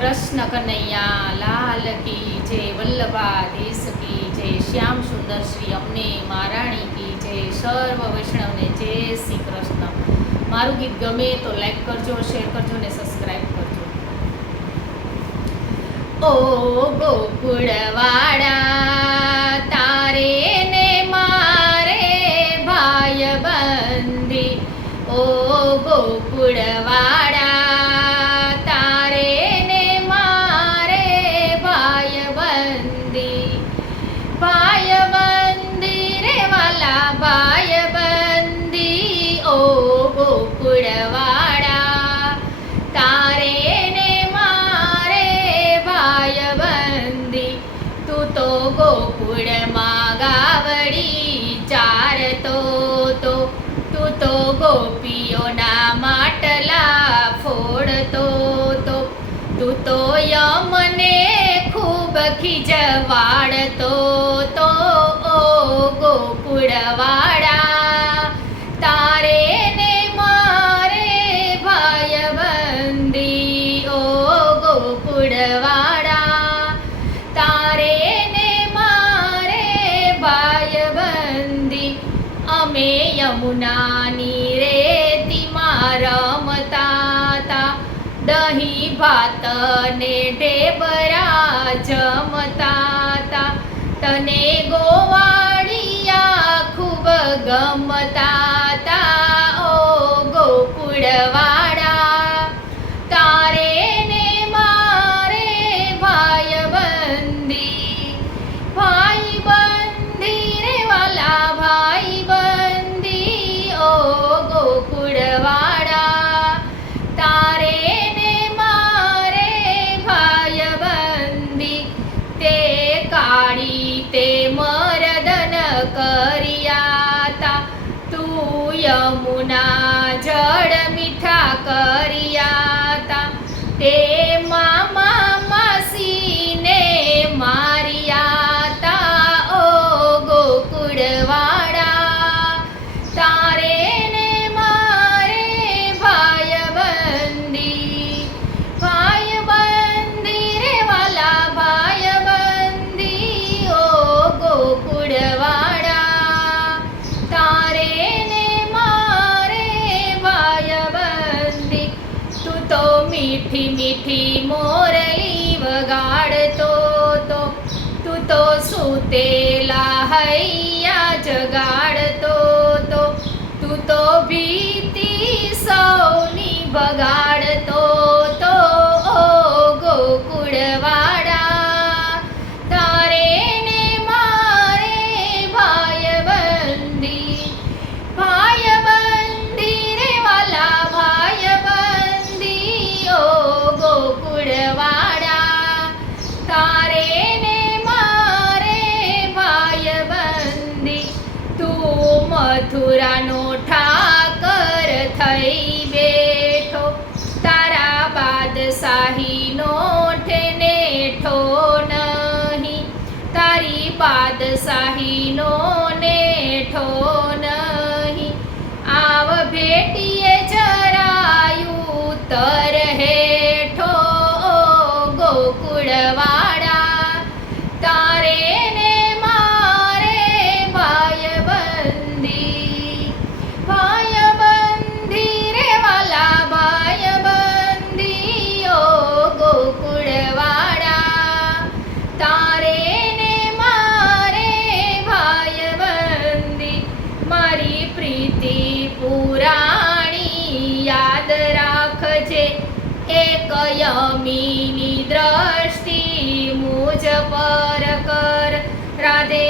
કૃષ્ણ કનૈયા લાલ કી જય વલ્લભાધીશ કી જય શ્યામ સુંદર શ્રી અમને મહારાણી કી જય સર્વ વૈષ્ણવને જય શ્રી કૃષ્ણ. મારું ગીત ગમે તો લાઈક કરજો શેર કરજો ને સબસ્ક્રાઈબ કરજો. ઓ ગોકુળવાળા તારે ને મારે ભાઈ બંધી. ઓ ગોકુળવાડા તો તું તો ગોપીઓના માટલા ફોડતો તો. તું તો યમને ખૂબ ખીજવાડતો. અમે યમુનાની રેતીમાં રમતા દહીં ભાત ને ઢેબરા જમતા તને યમુના જળ મીઠા કરિયાતા તે મોરલી વગાડતો તો તું તો સુતેલા હૈયા જગાડતો તો તું તો ભીતી સૌની બગાડતો તું મથુરાનો ઠાકર થઈ બેઠો તારા બાદશાહીનો ઠેને ઠો નહીં. તારી બાદશાહીનો પ્રીતિ પુરાણી યાદ રાખજે. એક યમીની દ્રષ્ટિ મુજ પર કર. રાધે